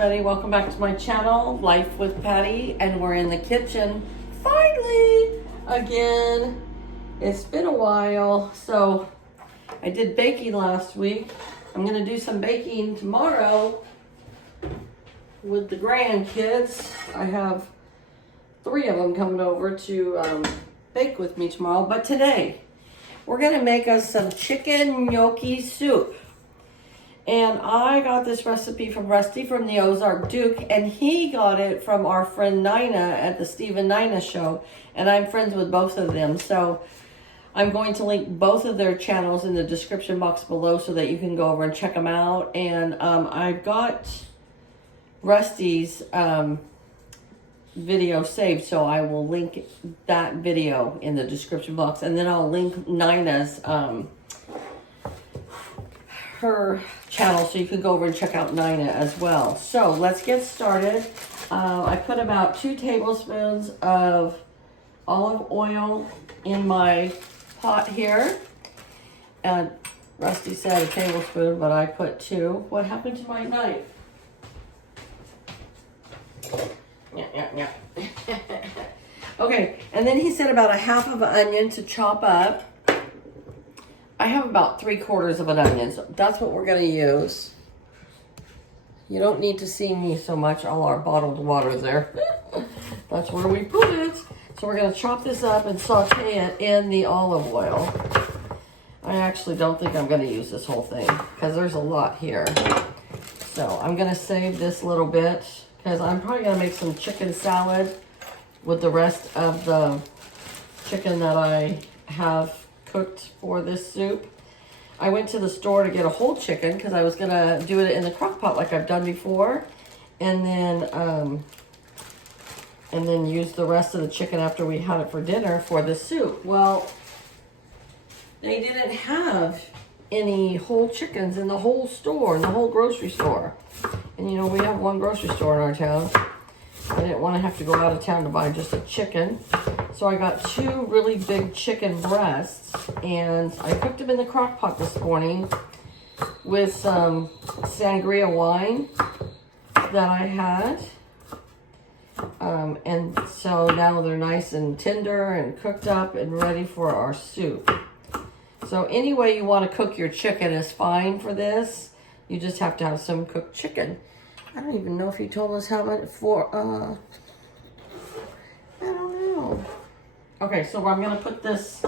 everybody, welcome back to my channel, Life with Patty, and we're in the kitchen, finally, again. It's been a while, so I did baking last week. I'm gonna do some baking tomorrow with the grandkids. I have 3 of them coming over to bake with me tomorrow, but today, we're gonna make us some chicken gnocchi soup. And I got this recipe from Rusty from the Ozark Duke, and he got it from our friend Nina at the Steve and Nina show, and I'm friends with both of them. So I'm going to link both of their channels in the description box below so that you can go over and check them out. And I've got Rusty's video saved, so I will link that video in the description box, and then I'll link Nina's her channel so you can go over and check out Nina as well. So let's get started. I put about 2 tablespoons of olive oil in my pot here. And Rusty said a tablespoon, but I put 2. What happened to my knife? Yeah. Okay, and then he said about a half of an onion to chop up. I have about 3/4 of an onion, so that's what we're gonna use. You don't need to see me so much, all our bottled water there. That's where we put it. So we're gonna chop this up and saute it in the olive oil. I actually don't think I'm gonna use this whole thing because there's a lot here. So I'm gonna save this little bit because I'm probably gonna make some chicken salad with the rest of the chicken that I have cooked for this soup. I went to the store to get a whole chicken because I was gonna do it in the crock pot like I've done before, and then use the rest of the chicken after we had it for dinner for the soup. Well, they didn't have any whole chickens in the whole store, in the whole grocery store. And you know, we have one grocery store in our town. I didn't want to have to go out of town to buy just a chicken. So I got 2 really big chicken breasts, and I cooked them in the crock pot this morning with some sangria wine that I had. And so now they're nice and tender and cooked up and ready for our soup. So any way you want to cook your chicken is fine for this. You just have to have some cooked chicken. I don't even know if he told us how much for, I don't know. Okay, so I'm gonna put this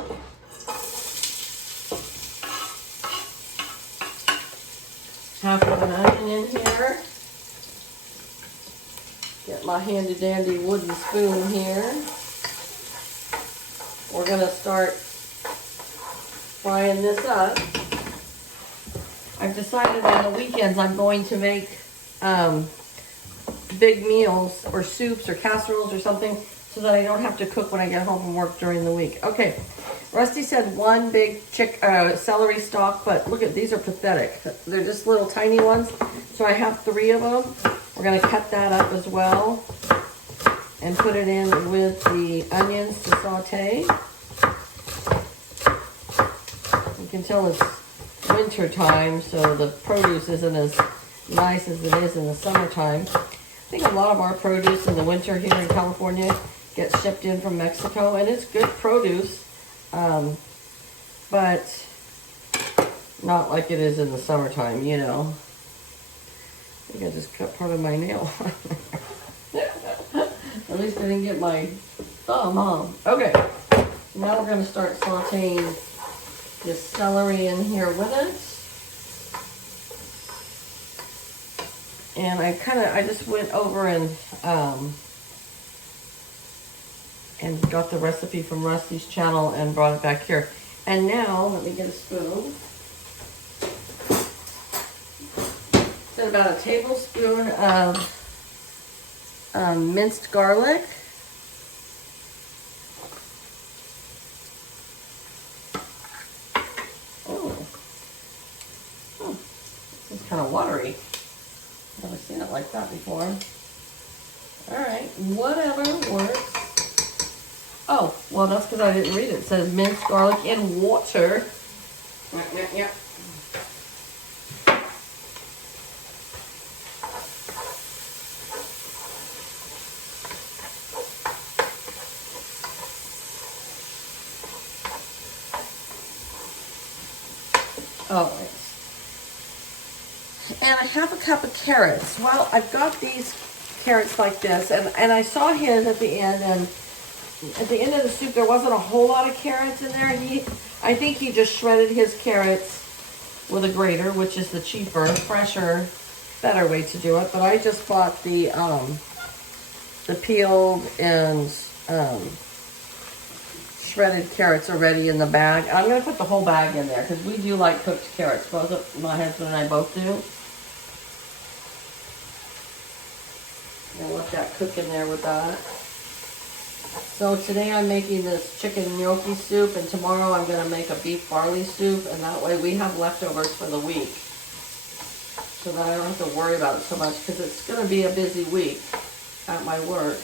half of an onion in here. Get my handy dandy wooden spoon here. We're gonna start frying this up. I've decided on the weekends I'm going to make big meals or soups or casseroles or something so that I don't have to cook when I get home from work during the week. Okay, Rusty said 1 big celery stalk, but look at, these are pathetic. They're just little tiny ones. So I have 3 of them. We're gonna cut that up as well and put it in with the onions to saute. You can tell it's winter time, so the produce isn't as nice as it is in the summertime. I think a lot of our produce in the winter here in California gets shipped in from Mexico, and it's good produce, but not like it is in the summertime, you know. I think I just cut part of my nail. At least I didn't get my thumb, huh? Okay, now we're gonna start sauteing this celery in here with it. And I just went over and got the recipe from Rusty's channel and brought it back here. And now, let me get a spoon. Then about a tablespoon of minced garlic. Oh, this is kind of watery. Never seen it like that before. All right, whatever works. Oh, well, that's because I didn't read it. It says minced garlic in water. Yep. Oh, and a half a cup of carrots. Well, I've got these carrots like this, and I saw his at the end, and at the end of the soup there wasn't a whole lot of carrots in there. I think he just shredded his carrots with a grater, which is the cheaper, fresher, better way to do it. But I just bought the peeled and shredded carrots already in the bag. I'm gonna put the whole bag in there because we do like cooked carrots. Both my husband and I both do. I'm gonna let that cook in there with that. So today I'm making this chicken gnocchi soup, and tomorrow I'm gonna make a beef barley soup, and that way we have leftovers for the week. So that I don't have to worry about it so much, because it's gonna be a busy week at my work.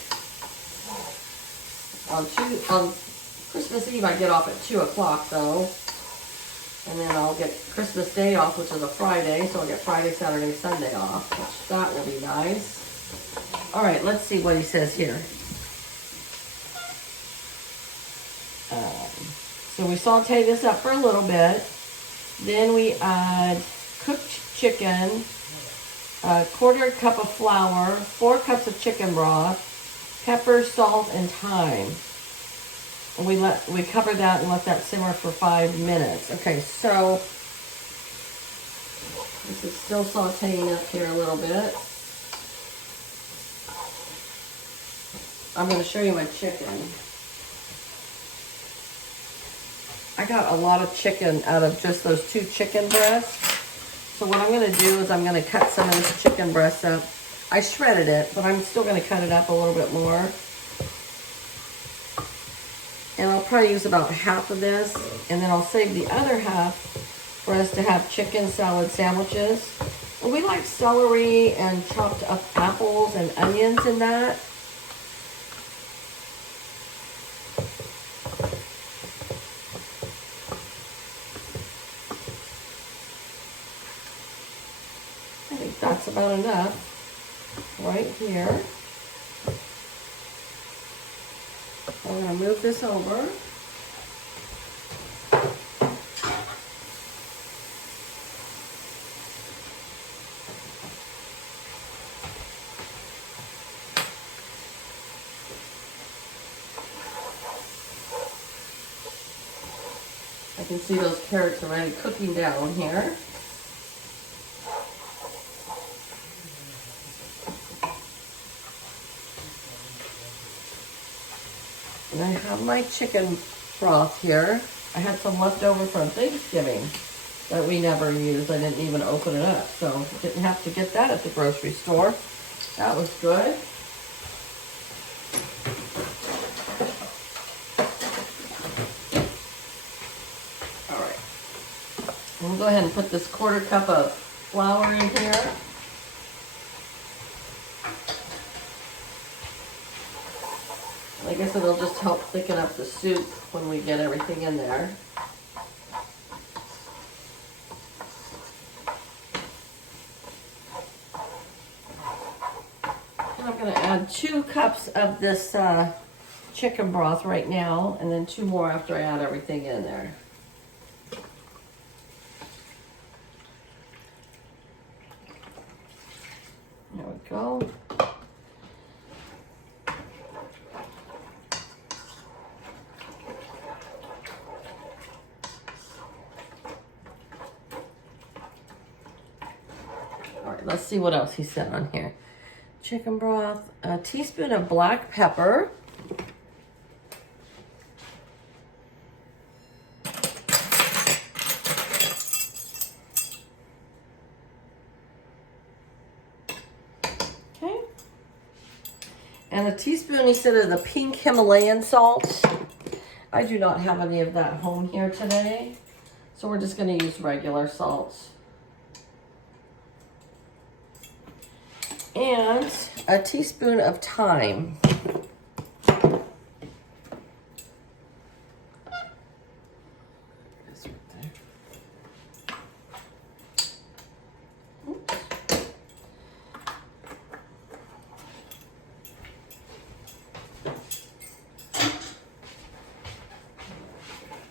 On Christmas Eve I get off at 2 o'clock though. And then I'll get Christmas Day off, which is a Friday, so I'll get Friday, Saturday, Sunday off, which that will be nice. All right, let's see what he says here. So we saute this up for a little bit. Then we add cooked chicken, a quarter cup of flour, 4 cups of chicken broth, pepper, salt, and thyme. And we cover that and let that simmer for 5 minutes. Okay, so this is still sauteing up here a little bit. I'm going to show you my chicken. I got a lot of chicken out of just those 2 chicken breasts. So what I'm going to do is I'm going to cut some of this chicken breast up. I shredded it, but I'm still going to cut it up a little bit more. And I'll probably use about half of this, and then I'll save the other half for us to have chicken salad sandwiches. And we like celery and chopped up apples and onions in that. I think that's about enough right here. I'm going to move this over. I can see those carrots already cooking down here. And I have my chicken broth here. I had some left over from Thanksgiving that we never used. I didn't even open it up, so didn't have to get that at the grocery store. That was good. All right. We'll go ahead and put this quarter cup of flour in here. I guess it'll just help thicken up the soup when we get everything in there. And I'm going to add 2 cups of this chicken broth right now, and then 2 more after I add everything in there. There we go. Let's see what else he said on here. Chicken broth, a teaspoon of black pepper. Okay. And a teaspoon, he said, of the pink Himalayan salt. I do not have any of that home here today, so we're just going to use regular salt. And a teaspoon of thyme.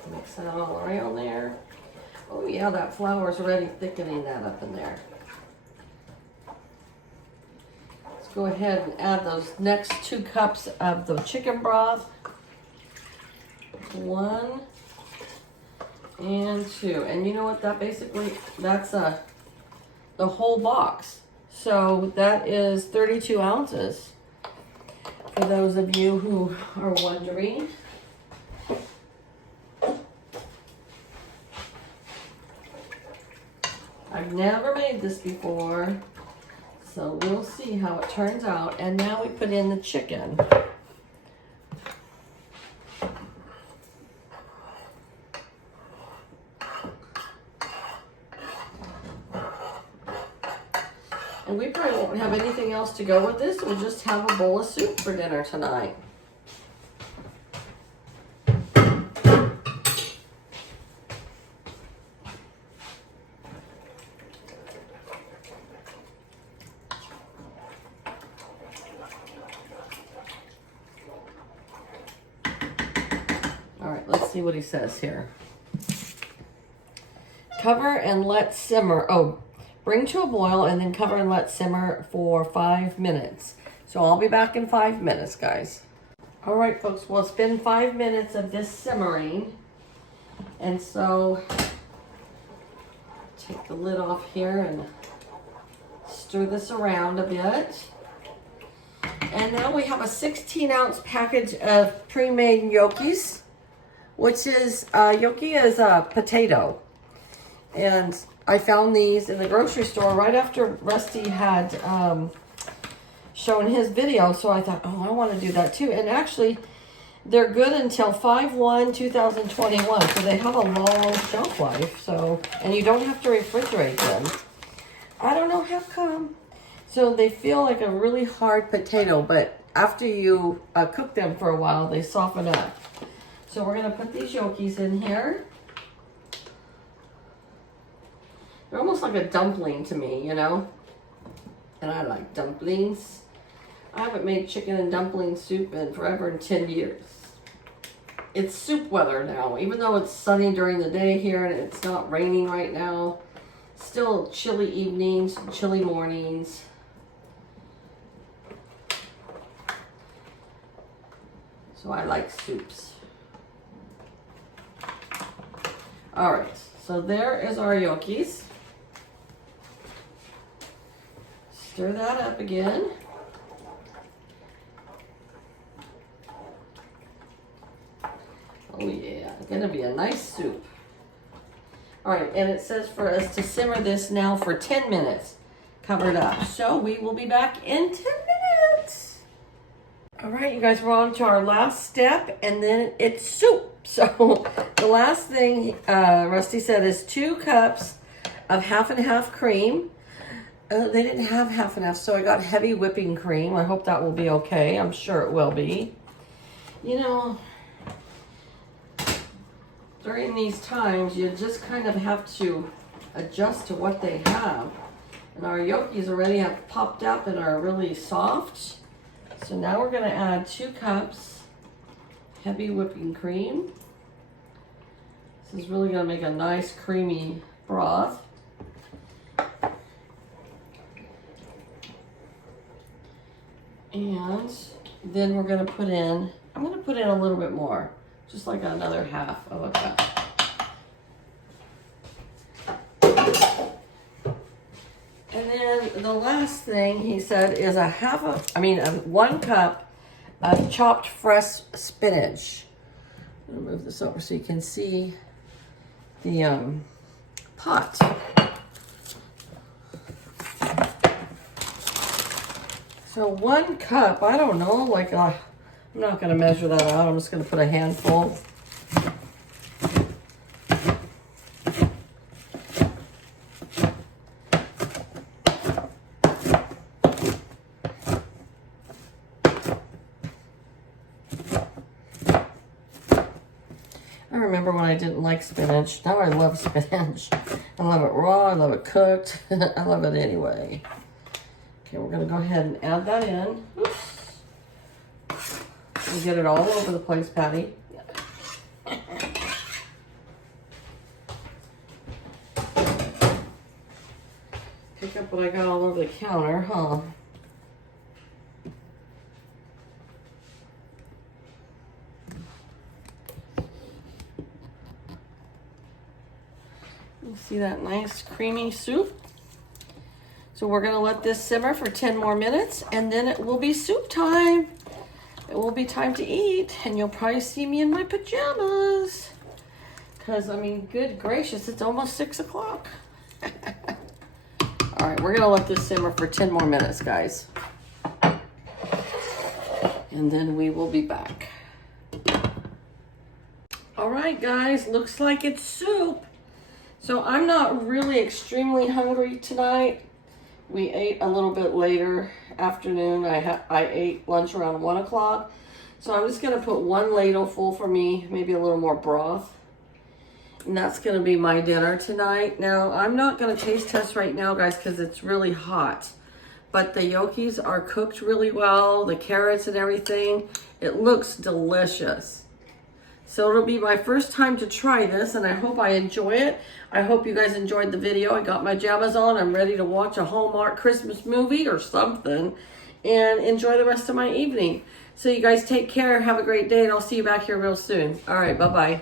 Mix that all around there. Oh yeah, that flour's already thickening that up in there. Let's go ahead and add those next 2 cups of the chicken broth. 1 and 2. And you know what, that basically, that's the whole box. So that is 32 ounces. For those of you who are wondering. I've never made this before, so we'll see how it turns out. And now we put in the chicken. And we probably won't have anything else to go with this. We'll just have a bowl of soup for dinner tonight. All right, let's see what he says here. Cover and let simmer. Oh, bring to a boil and then cover and let simmer for 5 minutes. So I'll be back in 5 minutes, guys. All right, folks, well, it's been 5 minutes of this simmering. And so take the lid off here and stir this around a bit. And now we have a 16-ounce package of pre-made gnocchis, which is, gnocchi is a potato. And I found these in the grocery store right after Rusty had shown his video. So I thought, oh, I want to do that too. And actually, they're good until 5/1/2021. So they have a long shelf life. So, and you don't have to refrigerate them. I don't know how come. So they feel like a really hard potato, but after you cook them for a while, they soften up. So we're going to put these gnocchis in here. They're almost like a dumpling to me, you know? And I like dumplings. I haven't made chicken and dumpling soup in forever, in 10 years. It's soup weather now. Even though it's sunny during the day here and it's not raining right now. Still chilly evenings, chilly mornings. So I like soups. All right, so there is our gnocchis. Stir that up again. Oh yeah, it's gonna be a nice soup. All right, and it says for us to simmer this now for 10 minutes, covered up. So we will be back in 10 minutes. All right, you guys, we're on to our last step, and then it's soup. So the last thing Rusty said is 2 cups of half and half cream. They didn't have half and half, so I got heavy whipping cream. I hope that will be okay. I'm sure it will be. You know, during these times, you just kind of have to adjust to what they have. And our gnocchis already have popped up and are really soft. So now we're gonna add 2 cups heavy whipping cream. This is really gonna make a nice creamy broth. And then we're gonna put in, I'm gonna put in a little bit more, just like another half of a cup. And then the last thing he said is 1 cup of chopped fresh spinach. I'm gonna move this over so you can see the pot. So 1 cup, I don't know, like I'm not gonna measure that out. I'm just gonna put a handful. I remember when I didn't like spinach. Now I love spinach. I love it raw, I love it cooked. I love it anyway. Okay, we're gonna go ahead and add that in. Oops. And get it all over the place, Patty. Pick up what I got all over the counter, huh? You see that nice creamy soup? So we're gonna let this simmer for 10 more minutes and then it will be soup time. It will be time to eat and you'll probably see me in my pajamas. Cause I mean, good gracious, it's almost 6 o'clock. All right, we're gonna let this simmer for 10 more minutes, guys. And then we will be back. All right, guys, looks like it's soup. So I'm not really extremely hungry tonight. We ate a little bit later afternoon. I ate lunch around 1 o'clock. So I'm just gonna put 1 ladle full for me, maybe a little more broth. And that's gonna be my dinner tonight. Now, I'm not gonna taste test right now, guys, because it's really hot. But the gnocchis are cooked really well, the carrots and everything. It looks delicious. So it'll be my first time to try this, and I hope I enjoy it. I hope you guys enjoyed the video. I got my pajamas on. I'm ready to watch a Hallmark Christmas movie or something and enjoy the rest of my evening. So you guys take care, have a great day, and I'll see you back here real soon. All right, bye-bye.